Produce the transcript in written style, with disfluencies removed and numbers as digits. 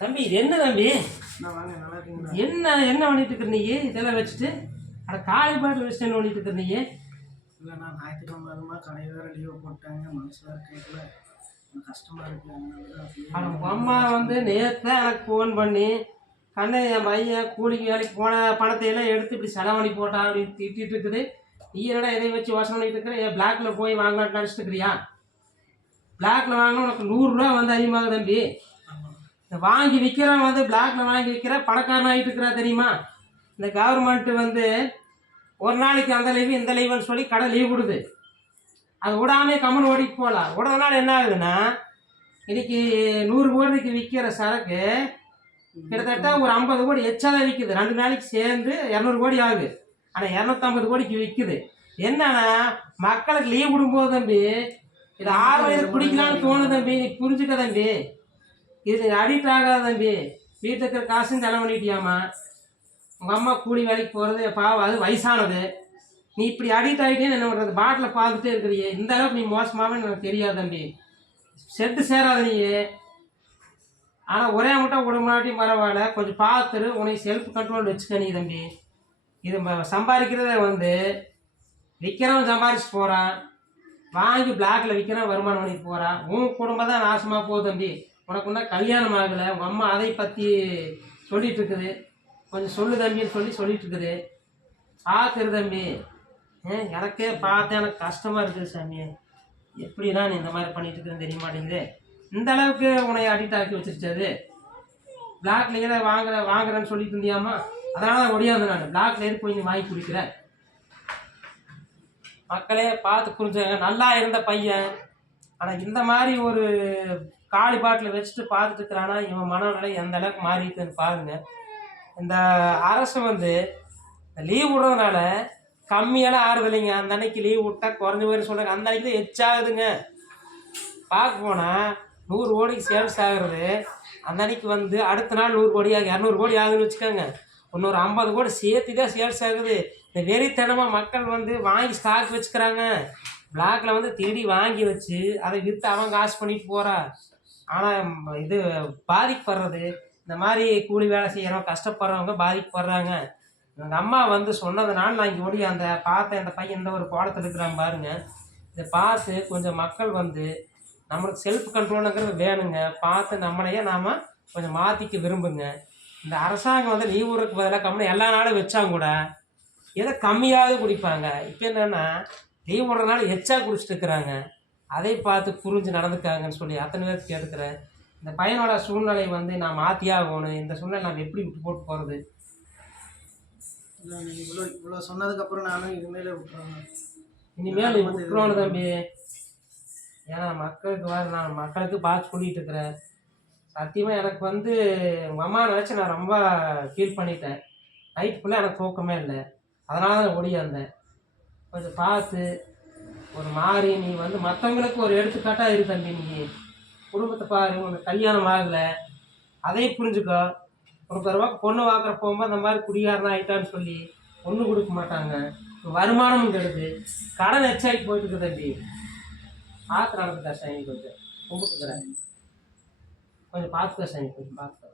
தம்பி இது என்ன தம்பி? வாங்க, நல்லா இருக்கீங்களா? என்ன பண்ணிட்டு இருக்கிற நீ? இதெல்லாம் வச்சுட்டு அட காலை பாட்டில் வச்சுட்டு என்ன பண்ணிட்டு இருக்கிற நீ? இல்லை, நான் ஞாயிற்றுக்கிழமை அதுமா கடை வேறு லீவு போட்டாங்க. மனசு வேறு கேட்கல, கஷ்டமாக இருக்குது. உங்கள் அம்மா வந்து நேற்று எனக்கு ஃபோன் பண்ணி கண்ணை என் பையன் கூலிக்கு வேலைக்கு போன பணத்தையெல்லாம் எடுத்து இப்படி செலவழி போட்டா அப்படின்னு திட்டிகிட்டு இருக்குது. நீ என்னடா எதை வச்சு யோசனை பண்ணிட்டு இருக்கிற? ஏன் பிளாக்ல போய் வாங்கலான்னு நினச்சிட்டு இருக்கிறியா? பிளாக்ல வாங்கினா உனக்கு 100 ரூபா வந்து அதிகமாக தம்பி. இந்த வாங்கி விற்கிறவன் வந்து பிளாக்ல வாங்கி விற்கிற பணக்காரன் ஆகிட்டு இருக்கிறா தெரியுமா? இந்த கவர்மெண்ட்டு வந்து ஒரு நாளைக்கு அந்த லீவு இந்த லீவுன்னு சொல்லி கடை லீவ் கொடுது. அது விடாமே கம்மன் ஓடிட்டு போகலாம். விடுறதுனால என்ன ஆகுதுன்னா, இன்னைக்கு 100 கோடிக்கு விற்கிற சரக்கு கிட்டத்தட்ட ஒரு 50 கோடி எச்சா தான் விற்குது. 2 நாளைக்கு சேர்ந்து 200 கோடி ஆகுது. ஆனால் 250 கோடிக்கு விற்குது. என்னன்னா, மக்களுக்கு லீவ் விடும்போது தம்பி இது 6 வயது குடிக்கலான்னு தோணுது தம்பி. நீ புரிஞ்சுக்க தம்பி, இது அடிக்ட் ஆகாத தம்பி. வீட்டில் இருக்கிற காசும் செலவு பண்ணிட்டியாமா. உங்கள் அம்மா கூலி வேலைக்கு போகிறது பாவம், அது வயசானது. நீ இப்படி அடிக்ட் ஆகிட்டேன்னு என்ன பண்ணுறது? பாட்டில் பார்த்துட்டே இருக்கிறியே. இந்த அளவுக்கு நீ மோசமாகவே எனக்கு தெரியாது தம்பி. செட்டு சேராத நீ. ஆனால் ஒரே மட்டும் விடமாட்டி பரவாயில்ல, கொஞ்சம் பார்த்துரு. உனக்கு செல்ஃப் கண்ட்ரோல் வச்சுக்க நீ தம்பி. இது சம்பாதிக்கிறத வந்து விற்கிறவன் சம்பாரிச்சு போகிறான், வாங்கி பிளாக்ல விற்கிறவன் வருமானம் பண்ணிட்டு போகிறான். உன் குடும்பம் தான் நாசமாக போகுது தம்பி. உனக்கு இன்னும் கல்யாணம் ஆகலை. உங்கள் அம்மா அதை பற்றி சொல்லிகிட்டு இருக்குது. கொஞ்சம் சொல்லு தம்பின்னு சொல்லிட்டு இருக்குது. பார்க்குறது தம்பி. எனக்கே பார்த்து எனக்கு கஷ்டமாக இருக்குது சாமி. எப்படின்னா நீ இந்த மாதிரி பண்ணிட்டு இருக்குன்னு தெரிய மாட்டேங்குது. இந்த அளவுக்கு உன்னை அடிக்ட் ஆக்கி வச்சிருச்சது. பிளாக்ல ஏதாவது வாங்குறேன்னு சொல்லிட்டு இருந்தியாமா, அதனால தான் ஒடியாது. நான் பிளாக்ல எது போய் நீ வாங்கி குடிக்கிறேன். மக்களே பார்த்து புரிஞ்சுங்க. நல்லா இருந்த பையன் ஆனால் இந்த மாதிரி ஒரு காலி பாட்டில் வச்சுட்டு பார்த்துட்டு இருக்கிறானா, இவன் மனநிலை எந்த அளவுக்கு மாறி இருக்குன்னு பாருங்க. இந்த அரசு வந்து லீவ் விடுறதுனால கம்மியெல்லாம் ஆறுது இல்லைங்க. அந்த அன்னைக்கு லீவ் விட்டால் குறைஞ்ச பேர் சொல்கிறாங்க. அந்த அன்னைக்கு தான் எச்சாகுதுங்க. பார்க்க போனால் 100 கோடிக்கு சேல்ஸ் ஆகுறது. அந்த அன்னைக்கு வந்து அடுத்த நாள் 100 கோடி ஆகும், 200 கோடி ஆகுதுன்னு வச்சுக்கோங்க. இன்னொரு 50 கோடி சேர்த்து தான் சேல்ஸ் ஆகுது. இந்த வெறித்தனமாக மக்கள் வந்து வாங்கி ஸ்டாக் வச்சுக்கிறாங்க. பிளாக்ல வந்து திருடி வாங்கி வச்சு அதை விற்று அவன் காசு பண்ணிட்டு போகிறா. ஆனால் இது பாதிக்கப்படுறது இந்த மாதிரி கூலி வேலை செய்கிறவங்க, கஷ்டப்படுறவங்க பாதிக்கப்படுறாங்க. எங்கள் அம்மா வந்து சொன்னதுனால நான் இங்கே ஓடி அந்த பார்த்தேன். இந்த பையன் இந்த ஒரு கோலத்தில் இருக்கிறான் பாருங்க. இதை பார்த்து கொஞ்சம் மக்கள் வந்து நம்மளுக்கு செல்ஃப் கண்ட்ரோலுங்கிறது வேணுங்க. பார்த்து நம்மளையே நாம் கொஞ்சம் மாற்றிக்க விரும்புங்க. இந்த அரசாங்கம் வந்து லீவ் விடுறதுக்கு பதிலாக கம்மியாக எல்லா நாளும் வச்சாங்க கூட எதை கம்மியாவது குடிப்பாங்க. இப்போ என்னென்னா லீவ் விடுறதுனால எச்சா குடிச்சிட்டு இருக்கிறாங்க. அதை பார்த்து புரிஞ்சு நடந்துக்காங்கன்னு சொல்லி அத்தனை பேருக்கு கேட்டுக்கிறேன். இந்த பையனோட சூழ்நிலை வந்து நான் மாற்றியாகணும். இந்த சூழ்நிலை நான் எப்படி விட்டு போட்டு போகிறது? இல்லை, நீங்கள் இவ்வளோ சொன்னதுக்கப்புறம் நானும் இனிமேல் இனிமேல் விட்டுருவானு தம்பி. ஏன்னா நான் மக்களுக்கு பார்த்து சொல்லிட்டு இருக்கிறேன். சத்தியமாக எனக்கு வந்து உங்கள் அம்மா நினச்சி நான் ரொம்ப ஃபீல் பண்ணிட்டேன். நைட் ஃபுல்லாக எனக்கு தூக்கமே இல்லை. அதனால தான் ஒடியாந்தேன். கொஞ்சம் பார்த்து ஒரு மாதிரி நீ வந்து மற்றவங்களுக்கு ஒரு எடுத்துக்காட்டாக இரு தம்பி. நீ குடும்பத்தை பாரு. உனக்கு கல்யாணம் ஆகலை, அதை புரிஞ்சுக்கோ. உனக்கு ஒரு பக்கம் பொண்ணு வாக்குற போகும்போது அந்த மாதிரி குடிகாரனா ஆகிட்டான்னு சொல்லி பொண்ணு கொடுக்க மாட்டாங்க. வருமானமும் கெடுது, கடன் எச்சாக்கி போயிட்டு இருக்கு தம்பி. பார்த்து நடந்துக்கா சாமி. கொஞ்சம் கும்பிட்டுக்கிறேன். கொஞ்சம் பார்த்துக்கா சாமி, கொஞ்சம் பார்த்துக்க.